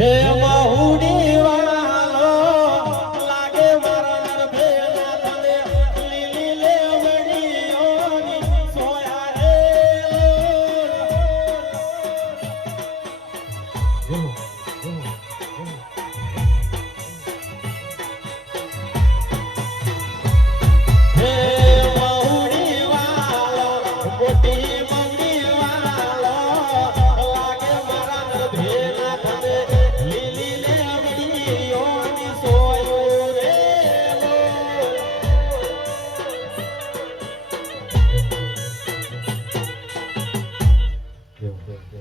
હે મહુડી વાલો લાગે મરણ ભેળા તમે લીલી લેવડીઓની સોયા રે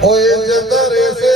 ওই যে দরে সে